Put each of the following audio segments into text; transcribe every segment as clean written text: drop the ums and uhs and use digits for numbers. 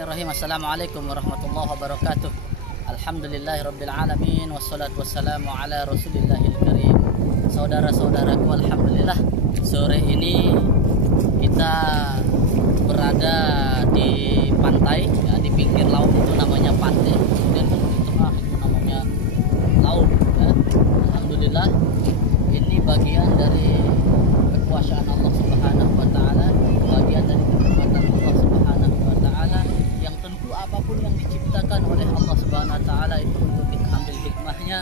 Assalamualaikum warahmatullahi wabarakatuh. Alhamdulillahirabbil alamin wassalatu wassalamu ala rasulillahil karim. Saudara-saudaraku, alhamdulillah sore ini kita berada di pantai ya, di pinggir laut itu namanya pantai, kemudian di tengah itu namanya laut ya. Alhamdulillah ini bagian dari kekuasaan Allah Subhanahu wa taala, bagian dari kekuatan Allah Subhanahu wa taala yang tentu apapun yang diciptakan oleh Allah Subhanahu wa taala itu untuk kita ambil hikmahnya,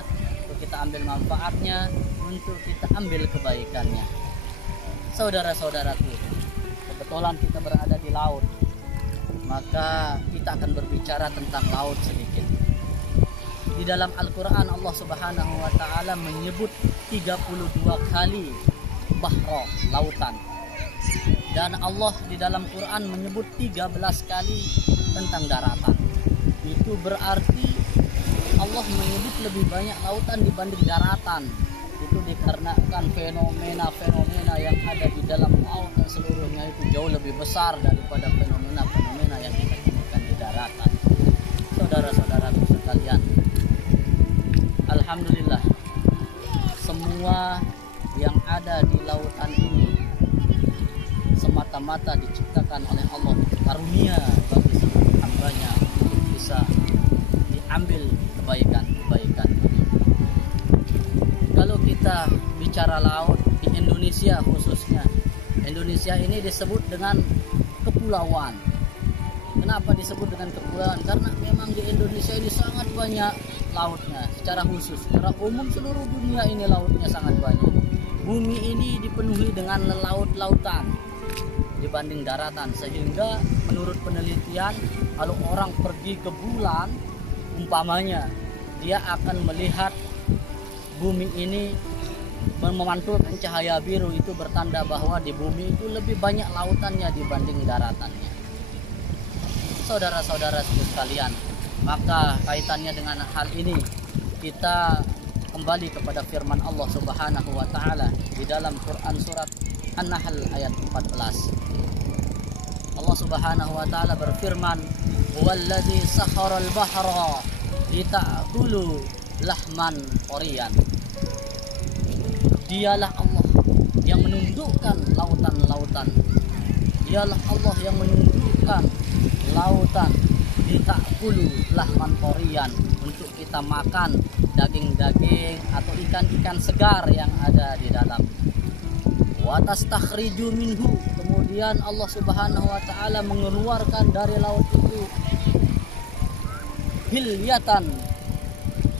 untuk kita ambil manfaatnya, untuk kita ambil kebaikannya. Saudara-saudaraku, kebetulan kita berada di laut, maka kita akan berbicara tentang laut sedikit. Di dalam Al-Quran Allah Subhanahu wa taala menyebut 32 kali bahro, lautan. Dan Allah di dalam Quran menyebut 13 kali tentang daratan. Itu berarti Allah menyebut lebih banyak lautan dibanding daratan. Itu dikarenakan fenomena-fenomena yang ada di dalam laut dan seluruhnya itu jauh lebih besar daripada fenomena-fenomena yang kita temukan di daratan. Saudara-saudaraku sekalian, alhamdulillah semua yang ada di lautan ini semata-mata diciptakan oleh Allah, karunia bagi seluruh hambanya untuk bisa diambil kebaikan-kebaikan. Kalau kita bicara laut di Indonesia khususnya, Indonesia ini disebut dengan kepulauan. Kenapa disebut dengan kepulauan? Karena memang di Indonesia ini sangat banyak lautnya. Secara khusus, secara umum seluruh dunia ini lautnya sangat banyak. Bumi ini dipenuhi dengan laut-lautan dibanding daratan, sehingga menurut penelitian kalau orang pergi ke bulan umpamanya, dia akan melihat bumi ini memantulkan cahaya biru, itu bertanda bahwa di bumi itu lebih banyak lautannya dibanding daratannya. Saudara-saudara sekalian, maka kaitannya dengan hal ini kita kembali kepada firman Allah Subhanahu wa taala di dalam Quran surat An-Nahl ayat 14. Allah Subhanahu wa taala berfirman, "Huwallazi sahharal bahra lita'kulu lahman qoriyan." Dialah Allah yang menundukkan lautan-lautan. Dialah Allah yang menundukkan lautan lita'kulu lahman qoriyan, untuk kita makan daging-daging atau ikan-ikan segar yang ada di dalam. Wa tastakhriju minhu, kemudian Allah Subhanahu wa taala mengeluarkan dari laut itu hilyatan,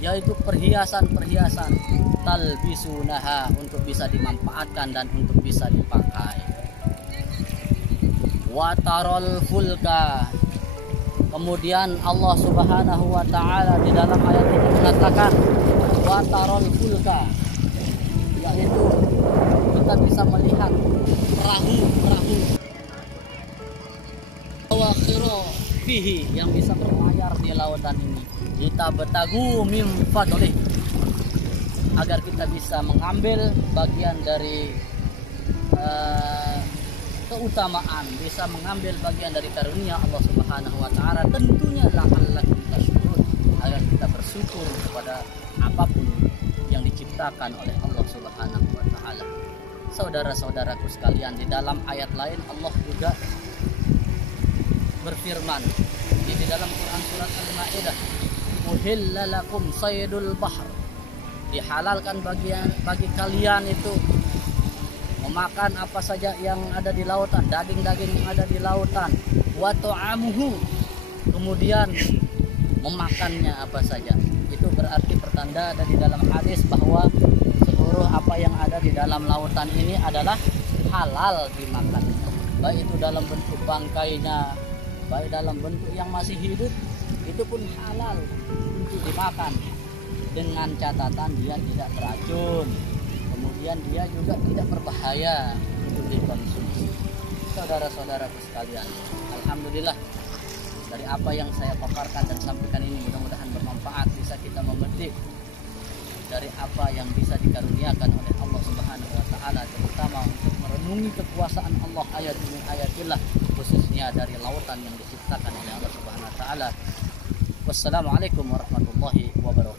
yaitu perhiasan-perhiasan, talbisunaha, untuk bisa dimanfaatkan dan untuk bisa dipakai. Wa tarol fulka, kemudian Allah Subhanahu wa taala di dalam ayat ini mengatakan wa tarol fulka, yaitu kita bisa melihat perahu-perahu awakhiro fihi, yang bisa berlayar di lautan ini. Kita betagu min fadlih, agar kita bisa mengambil bagian dari keutamaan, bisa mengambil bagian dari karunia Allah Subhanahu wa taala. Tentunya la'allakum tashkurun, agar kita bersyukur kepada apapun yang diciptakan oleh Allah Subhanahu wa taala. Saudara-saudaraku sekalian, di dalam ayat lain Allah juga berfirman di dalam Quran surat Al-Maidah, "Uhilla lakum saydul bahr." Dihalalkan bagi kalian itu memakan apa saja yang ada di lautan, daging-daging yang ada di lautan. Wa ta'amuhu, kemudian memakannya apa saja. Itu berarti pertanda ada di dalam hadis bahwa seluruh apa yang ada di dalam lautan ini adalah halal dimakan. Baik itu dalam bentuk bangkainya, baik dalam bentuk yang masih hidup, itu pun halal untuk dimakan, dengan catatan dia tidak beracun, kemudian dia juga tidak berbahaya untuk dikonsumsi. Saudara-saudaraku sekalian, alhamdulillah dari apa yang saya paparkan dan sampaikan ini mudah-mudahan bermanfaat, bisa kita memetik dari apa yang bisa dikaruniakan oleh Allah Subhanahu wa taala, terutama untuk merenungi kekuasaan Allah, ayat demi ayatillah, khususnya lainnya dari lautan yang diciptakan oleh Allah Subhanahu wa taala. Wassalamualaikum warahmatullahi wabarakatuh.